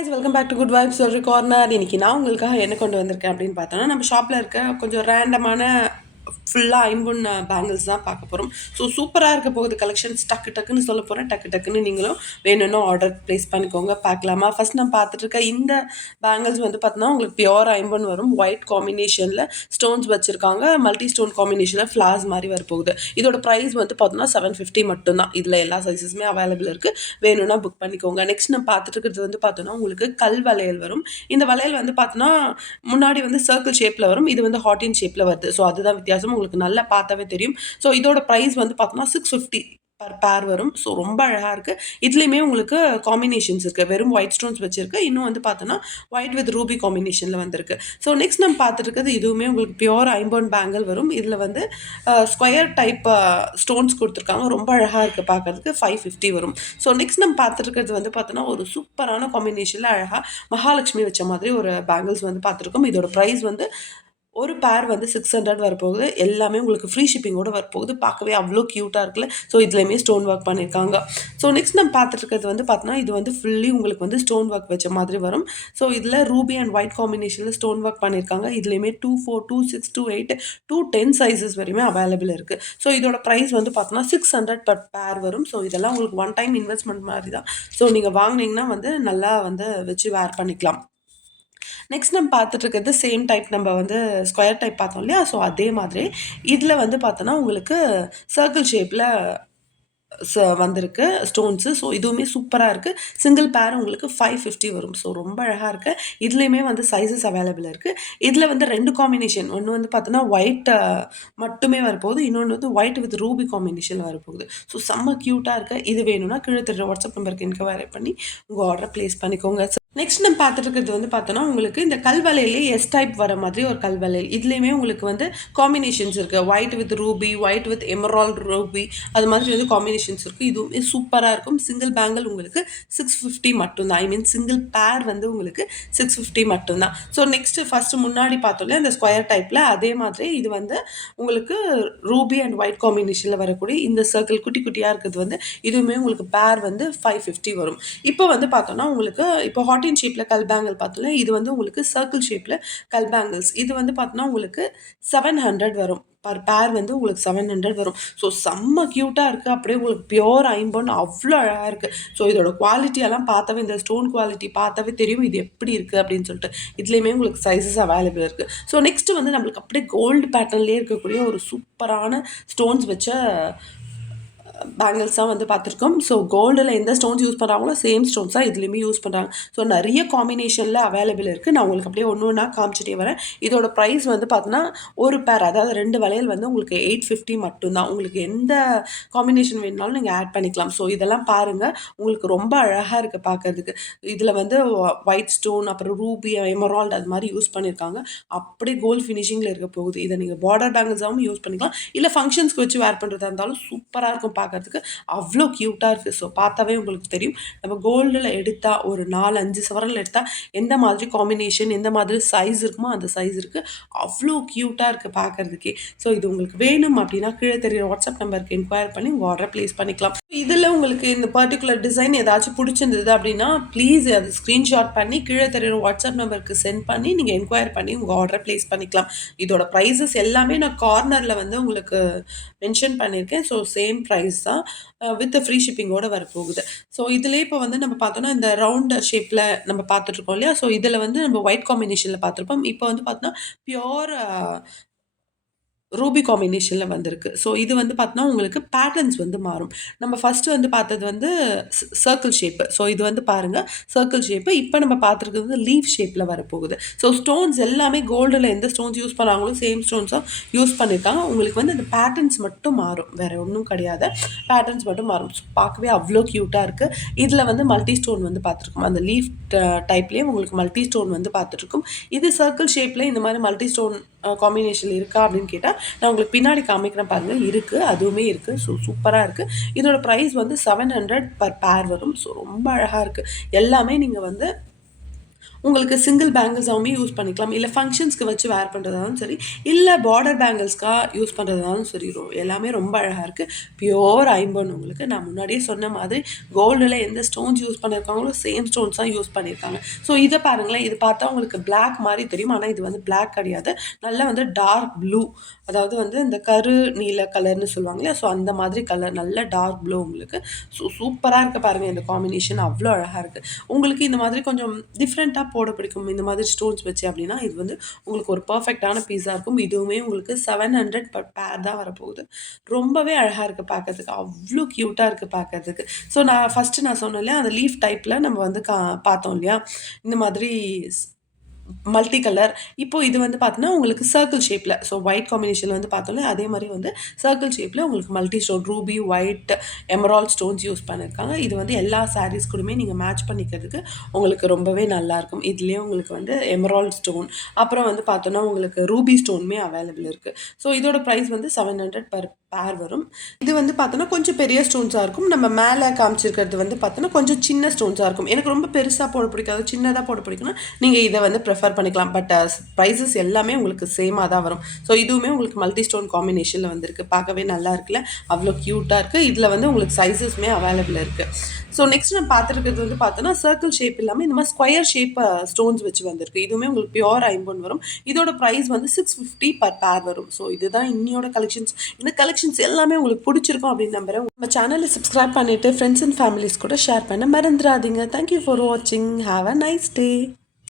Guys welcome back to good vibes ஒரு corner இன்னைக்கு நான் உங்களுக்காக என்ன கொண்டு வந்திருக்கேன் அப்படின்னு பார்த்தோன்னா நம்ம ஷாப்பில் இருக்க கொஞ்சம் ரேண்டமான ஃபுல்லாக ஐம்பொன் பேங்கிள்ஸ் தான் பார்க்க போகிறோம் ஸோ சூப்பராக இருக்க போகுது கலெக்ஷன்ஸ் டக்கு டக்குன்னு சொல்ல போகிறேன் டக்கு டக்குன்னு நீங்களும் வேணும்னா ஆர்டர் ப்ளேஸ் பண்ணிக்கோங்க. பார்க்கலாமா? ஃபஸ்ட் நான் பார்த்துட்டு இருக்க இந்த பேங்கிள்ஸ் வந்து பார்த்தோன்னா உங்களுக்கு பியோர் ஐம்பொன் வரும். ஒயிட் காம்பினேஷனில் ஸ்டோன்ஸ் வச்சுருக்காங்க. மல்டி ஸ்டோன் காம்பினேஷனில் ஃப்ளார்ஸ் மாதிரி வரப்போகுது. இதோட ப்ரைஸ் வந்து பார்த்தோன்னா செவன் ஃபிஃப்டி மட்டும்தான். இதில் எல்லா சைஸஸுமே அவைலபிள் இருக்குது வேணும்னா புக் பண்ணிக்கோங்க. நெக்ஸ்ட் நான் பார்த்துட்டு இருக்கிறது வந்து பார்த்தோன்னா உங்களுக்கு கல் வளையல் வரும். இந்த வளையல் வந்து பார்த்தோன்னா முன்னாடி வந்து சர்க்கிள் ஷேப்பில் வரும். இது வந்து ஹாட்டின் ஷேப்பில் வருது. ஸோ அதுதான் வித்தியாசம். உங்களுக்கு நல்லா பார்த்தாவே தெரியும். ஸோ இதோட ப்ரைஸ் வந்து பார்த்தோன்னா சிக்ஸ் ஃபிஃப்டி பர் பேர் வரும். ஸோ ரொம்ப அழகாக இருக்குது இதுலேயுமே உங்களுக்கு காம்பினேஷன்ஸ் இருக்குது வெறும் ஒயிட் ஸ்டோன்ஸ் வச்சுருக்கு. இன்னும் வந்து பார்த்தோன்னா ஒயிட் வித் ரூபி காம்பினேஷனில் வந்திருக்கு. ஸோ நெக்ஸ்ட் நம்ம பார்த்துருக்கிறது இதுவுமே உங்களுக்கு பியோர் ஐம்பர்ன் பேங்கிள் வரும். இதில் வந்து ஸ்கொயர் டைப் ஸ்டோன்ஸ் கொடுத்துருக்காங்க. ரொம்ப அழகாக இருக்குது பார்க்குறதுக்கு ஃபைவ் ஃபிஃப்டி வரும். ஸோ நெக்ஸ்ட் நம்ம பார்த்துருக்கிறது வந்து பார்த்தோன்னா ஒரு சூப்பரான காம்பினேஷனில் அழகாக மகாலட்சுமி வச்ச மாதிரி ஒரு பேங்கிள்ஸ் வந்து பார்த்துருக்கோம் இதோட ப்ரைஸ் வந்து ஒரு பேர் வந்து சிக்ஸ் ஹண்ட்ரட் வரப்போகுது. எல்லாமே உங்களுக்கு ஃப்ரீ ஷிப்பிங்கோடு வரப்போகுது. பார்க்கவே அவ்வளோ க்யூட்டாக இருக்குல்ல. ஸோ இதுலேயுமே ஸ்டோன் ஒர்க் பண்ணியிருக்காங்க ஸோ நெக்ஸ்ட் நம்ம பார்த்துட்டு வந்து பார்த்தோன்னா இது வந்து ஃபுல்லி உங்களுக்கு வந்து ஸ்டோன் ஒர்க் வச்ச மாதிரி வரும். ஸோ இதில் ரூபி அண்ட் ஒயிட் காம்பினேஷனில் ஸ்டோன் ஒர்க் பண்ணியிருக்காங்க இதுலேயுமே two four two six two eight two ten sizes வரையுமே அவைலபிள் இருக்குது ஸோ இதோட ப்ரைஸ் வந்து பார்த்தோன்னா சிக்ஸ் ஹண்ட்ரட் பர் பேர் வரும். ஸோ இதெல்லாம் உங்களுக்கு ஒன் டைம் இன்வெஸ்ட்மெண்ட் மாதிரி தான். ஸோ நீங்கள் வாங்கினீங்கன்னா வந்து நல்லா வந்து வச்சு வேர் பண்ணிக்கலாம். நெக்ஸ்ட் நம்ம பார்த்துட்டு இருக்கிறது சேம் டைப் நம்ம வந்து ஸ்கொயர் டைப் பார்த்தோம் இல்லையா? ஸோ அதே மாதிரி இதில் வந்து பார்த்தோன்னா உங்களுக்கு சர்க்கிள் ஷேப்பில் ச வந்திருக்கு ஸ்டோன்ஸு ஸோ இதுவுமே சூப்பராக இருக்குது சிங்கிள் பேர் உங்களுக்கு ஃபைவ் ஃபிஃப்டி வரும். ஸோ ரொம்ப அழகாக இருக்குது இதுலேயுமே வந்து சைஸஸ் அவைலபிள் இருக்குது இதில் வந்து ரெண்டு காம்பினேஷன் ஒன்று வந்து பார்த்தோன்னா ஒயிட் மட்டுமே வரப்போகுது. இன்னொன்று வந்து ஒயிட் வித் ரூபி காம்பினேஷன் வரப்போகுது. ஸோ செம்ம க்யூட்டாக இருக்குது இது வேணும்னா கீழே தெரிஞ்ச வாட்ஸ்அப் நம்பருக்கு இன்கொயரி பண்ணி உங்கள் ஆர்டரை ப்ளேஸ் பண்ணிக்கோங்க. நெக்ஸ்ட் நம்ம பார்த்துட்டு இருக்கிறது வந்து பார்த்தோன்னா உங்களுக்கு இந்த கல்வலையிலே எஸ் டைப் வர மாதிரி ஒரு கல்வலையில் இதுலேயுமே உங்களுக்கு வந்து காம்பினேஷன்ஸ் இருக்குது white with ruby white with emerald ruby அது மாதிரி வந்து காம்பினேஷன்ஸ் இருக்குது இதுவுமே சூப்பராக இருக்கும். சிங்கிள் பேங்கிள் உங்களுக்கு சிக்ஸ் ஃபிஃப்டி மட்டும்தான். ஐ மீன் சிங்கிள் பேர் வந்து உங்களுக்கு சிக்ஸ் ஃபிஃப்டி மட்டும்தான். ஸோ நெக்ஸ்ட்டு ஃபஸ்ட்டு முன்னாடி பார்த்தோம்ல இந்த ஸ்கொயர் டைப்பில் அதே மாதிரி இது வந்து உங்களுக்கு ரூபி அண்ட் ஒயிட் காம்பினேஷனில் வரக்கூடிய இந்த சர்க்கிள் குட்டி குட்டியாக இருக்கிறது வந்து இதுவுமே உங்களுக்கு பேர் வந்து ஃபைவ் ஃபிஃப்டி வரும். இப்போ வந்து பார்த்தோன்னா உங்களுக்கு இப்போ ஹாட் ஃபார்ட்டின் ஷேப்பில் கல்பேங்கிள் பார்த்தோம்ல இது வந்து உங்களுக்கு சர்க்கிள் ஷேப்பில் கல்பேங்கிள்ஸ் இது வந்து பார்த்தோன்னா உங்களுக்கு செவன் ஹண்ட்ரட் வரும். பர் பேர் வந்து உங்களுக்கு செவன் ஹண்ட்ரட் வரும். ஸோ செம்ம க்யூட்டாக இருக்குது அப்படியே உங்களுக்கு பியோர் ஐம்பன் அவ்வளோ அழகாக இருக்குது ஸோ இதோட குவாலிட்டியெல்லாம் பார்த்தாவே இந்த ஸ்டோன் குவாலிட்டி பார்த்தாவே தெரியும். இது எப்படி இருக்குது அப்படின்னு சொல்லிட்டு இதுலேயுமே உங்களுக்கு சைஸஸ் அவைலபிள் இருக்குது ஸோ நெக்ஸ்ட்டு வந்து நம்மளுக்கு அப்படியே கோல்டு பேட்டர்ன்லேயே இருக்கக்கூடிய ஒரு சூப்பரான ஸ்டோன்ஸ் வச்ச பேங்கிள்ஸாக வந்து பார்த்துருக்கோம். ஸோ கோல்டில் எந்த ஸ்டோன்ஸ் யூஸ் பண்ணுறாங்களோ சேம் ஸ்டோன்ஸ் தான் இதுலேயுமே யூஸ் பண்ணுறாங்க ஸோ நிறைய காம்பினேஷனில் அவைலபிள் இருக்குது நான் உங்களுக்கு அப்படியே ஒன்று ஒன்றா காமிச்சிட்டே வரேன். இதோட ப்ரைஸ் வந்து பார்த்தோன்னா ஒரு பேர் அதாவது ரெண்டு வளையல் வந்து உங்களுக்கு எயிட் ஃபிஃப்டி மட்டும்தான். உங்களுக்கு எந்த காம்பினேஷன் வேணுனாலும் நீங்கள் ஆட் பண்ணிக்கலாம். ஸோ இதெல்லாம் பாருங்கள் உங்களுக்கு ரொம்ப அழகாக இருக்குது பார்க்கறதுக்கு. இதில் வந்து ஒயிட் ஸ்டோன் அப்புறம் ரூபி எமரால்ட் அது மாதிரி யூஸ் பண்ணியிருக்காங்க அப்படியே கோல்ட் ஃபினிஷிங்கில் இருக்க போகுது. இதை நீங்கள் பார்டர் பேங்கிள்ஸாகவும் யூஸ் பண்ணிக்கலாம். இல்லை ஃபங்க்ஷன்ஸ்க்கு வச்சு வேர் பண்ணுறதா இருந்தாலும் சூப்பராக இருக்கும் பார்க்க பார்க்குறதுக்கு அவ்வளோ க்யூட்டாக இருக்குது ஸோ பார்த்தாவே உங்களுக்கு தெரியும். நம்ம கோல்டில் எடுத்தால் ஒரு நாலு அஞ்சு சவரனில் எடுத்தால் எந்த மாதிரி காம்பினேஷன் எந்த மாதிரி சைஸ் இருக்குமோ அந்த சைஸ் இருக்குது அவ்வளோ க்யூட்டாக இருக்குது பார்க்குறதுக்கே ஸோ இது உங்களுக்கு வேணும் அப்படின்னா கீழே தெரியுற வாட்ஸ்அப் நம்பருக்கு என்கொயர் பண்ணி உங்கள் ஆர்டர் ப்ளேஸ் பண்ணிக்கலாம். இதில் உங்களுக்கு இந்த பர்டிகுலர் டிசைன் ஏதாச்சும் பிடிச்சிருந்தது அப்படின்னா ப்ளீஸ் அது ஸ்க்ரீன்ஷாட் பண்ணி கீழே தெரியுற வாட்ஸ்அப் நம்பருக்கு சென்ட் பண்ணி நீங்கள் என்கொயர் பண்ணி உங்கள் ஆர்டரை ப்ளேஸ் பண்ணிக்கலாம். இதோட ப்ரைஸஸ் எல்லாமே நான் கார்னரில் வந்து உங்களுக்கு மென்ஷன் பண்ணியிருக்கேன் ஸோ சேம் ப்ரைஸ் தான் வித் ஃப்ரீ ஷிப்பிங்கோடு வரப்போகுது. ஸோ இதில் இப்போ வந்து நம்ம பார்த்தோன்னா இந்த ரவுண்ட் ஷேப்பில் நம்ம பார்த்துட்ருக்கோம் இல்லையா? ஸோ இதில் வந்து நம்ம ஒயிட் காம்பினேஷனில் பார்த்துருப்போம். இப்போ வந்து பார்த்தோன்னா பியோர் ரூபி காம்பினேஷனில் வந்திருக்கு. ஸோ இது வந்து பார்த்தோன்னா உங்களுக்கு பேட்டர்ன்ஸ் வந்து மாறும். நம்ம ஃபஸ்ட்டு வந்து பார்த்தது வந்து சர்க்கிள் ஷேப்பு ஸோ இது வந்து பாருங்கள் சர்க்கிள் ஷேப்பு இப்போ நம்ம பார்த்துருக்கிறது வந்து லீவ் ஷேப்பில் வரப்போகுது. ஸோ ஸ்டோன்ஸ் எல்லாமே கோல்டில் எந்த ஸ்டோன்ஸ் யூஸ் பண்ணாங்களோ சேம் ஸ்டோன்ஸாக யூஸ் பண்ணியிருக்காங்க உங்களுக்கு வந்து அந்த பேட்டர்ன்ஸ் மட்டும் மாறும். வேறு ஒன்றும் கிடையாது. பேட்டர்ன்ஸ் மட்டும் மாறும். ஸோ பார்க்கவே அவ்வளோ க்யூட்டாக இருக்குது இதில் வந்து மல்டி ஸ்டோன் வந்து பார்த்துருக்கோம். அந்த லீஃப் டைப்லேயே உங்களுக்கு மல்டி ஸ்டோன் வந்து பார்த்துருக்கும். இது சர்க்கிள் ஷேப்பில் இந்த மாதிரி மல்டி ஸ்டோன் காம்பினேஷன் இருக்கா அப்படின்னு கேட்டால் நான் உங்களுக்கு பின்னாடி காமிக்கிறேன் பாருங்கள் இருக்குது அதுவுமே இருக்குது ஸோ சூப்பராக இருக்குது இதோட ப்ரைஸ் வந்து செவன் ஹண்ட்ரட் பர் பேர் வரும். ஸோ ரொம்ப அழகாக இருக்குது எல்லாமே நீங்கள் வந்து உங்களுக்கு சிங்கிள் பேங்கிள்ஸாகவும் யூஸ் பண்ணிக்கலாம். இல்லை ஃபங்க்ஷன்ஸ்க்கு வச்சு வேர் பண்ணுறதாலும் சரி இல்லை பார்டர் பேங்கிள்ஸ்க்காக யூஸ் பண்ணுறதாலும் சரி எல்லாமே ரொம்ப அழகாக இருக்குது பியோர் ஐம்பன் உங்களுக்கு. நான் முன்னாடியே சொன்ன மாதிரி கோல்டில் எந்த ஸ்டோன்ஸ் யூஸ் பண்ணியிருக்காங்களோ சேம் ஸ்டோன்ஸ் தான் யூஸ் பண்ணியிருக்காங்க ஸோ இதை பாருங்களேன். இது பார்த்தா உங்களுக்கு பிளாக் மாதிரி தெரியும். ஆனால் இது வந்து பிளாக் கிடையாது. நல்லா வந்து டார்க் ப்ளூ அதாவது வந்து இந்த கரு நீல கலர்னு சொல்லுவாங்க இல்லையா? ஸோ அந்த மாதிரி கலர் நல்ல டார்க் ப்ளூ உங்களுக்கு. ஸோ சூப்பராக இருக்க பாருங்கள் இந்த காம்பினேஷன் அவ்வளோ அழகாக இருக்குது உங்களுக்கு இந்த மாதிரி கொஞ்சம் டிஃப்ரெண்ட் டிஃப்ரெண்ட்டாக போட பிடிக்கும். இந்த மாதிரி ஸ்டோன்ஸ் வச்சு அப்படின்னா இது வந்து உங்களுக்கு ஒரு பர்ஃபெக்டான பீஸாக இருக்கும். இதுவுமே உங்களுக்கு செவன் ஹண்ட்ரட் பர் பேர் தான் வரப்போகுது. ரொம்பவே அழகாக இருக்குது பார்க்கறதுக்கு அவ்வளோ க்யூட்டாக இருக்குது பார்க்கறதுக்கு ஸோ நான் ஃபஸ்ட்டு நான் சொன்னேன் இல்லையா அந்த லீஃப் டைப்பில் நம்ம வந்து கா பார்த்தோம் இல்லையா? இந்த மாதிரி மல்டி கலர் இப்போ இது வந்து பார்த்தோன்னா உங்களுக்கு சர்க்கிள் ஷேப்பில் ஸோ ஒயிட் காம்பினேஷனில் வந்து பார்த்தோன்னா அதே மாதிரி வந்து சர்க்கிள் ஷேப்பில் உங்களுக்கு multi stone ruby white emerald stones use பண்ணியிருக்காங்க இது வந்து எல்லா சாரீஸ் கூடமே நீங்கள் மேட்ச் பண்ணிக்கிறதுக்கு உங்களுக்கு ரொம்பவே நல்லாயிருக்கும் இதுலேயே உங்களுக்கு வந்து எமரால் ஸ்டோன் அப்புறம் வந்து பார்த்தோன்னா உங்களுக்கு ரூபி ஸ்டோனுமே அவைலபிள் இருக்குது ஸோ இதோட ப்ரைஸ் வந்து செவன் ஹண்ட்ரட் பர் பேர் வரும். இது வந்து பார்த்தோன்னா கொஞ்சம் பெரிய ஸ்டோன்ஸாக இருக்கும். நம்ம மேலே காமிச்சிருக்கிறது வந்து பார்த்தோன்னா கொஞ்சம் சின்ன ஸ்டோன்ஸாக இருக்கும். எனக்கு ரொம்ப பெருசாக போட பிடிக்காது சின்னதாக போட பிடிக்குன்னா நீங்கள் இதை வந்து ப்ரிஃபர் பண்ணிக்கலாம். பட் ப்ரைஸஸ் uh, எல்லாமே உங்களுக்கு சேமாக தான் வரும். ஸோ இதுவுமே உங்களுக்கு மல்டி ஸ்டோன் காம்பினேஷனில் வந்திருக்கு. பார்க்கவே நல்லா இருக்குல்ல? அவ்வளோ க்யூட்டாக இருக்குது இதில் வந்து உங்களுக்கு சைஸஸுமே அவைலபிள் இருக்குது ஸோ நெக்ஸ்ட் நான் பார்த்துருக்கிறது வந்து பார்த்தோன்னா சர்க்கிள் ஷேப் இல்லாமல் இந்த மாதிரி ஸ்கொயர் ஷேப் ஸ்டோன்ஸ் வச்சு வந்திருக்கு. இதுவுமே உங்களுக்கு பியோர் ஐம்பொன் வரும். இதோட ப்ரைஸ் வந்து சிக்ஸ் ஃபிஃப்டி பர் பேர் வரும். ஸோ இதுதான் இன்னியோட கலெக்ஷன்ஸ் இந்த கலெக்ஷன் கலெக்ஷன்ஸ் எல்லாமே உங்களுக்கு பிடிச்சிருக்கும் அப்படின்னு நம்புகிறேன் நம்ம சேனலை சப்ஸ்கிரைப் பண்ணிவிட்டு ஃப்ரெண்ட்ஸ் அண்ட் ஃபேமிலிஸ் கூட ஷேர் பண்ண மறந்துடாதீங்க. தேங்க்யூ ஃபார் வாட்சிங் ஹாவ் அ நைஸ் டே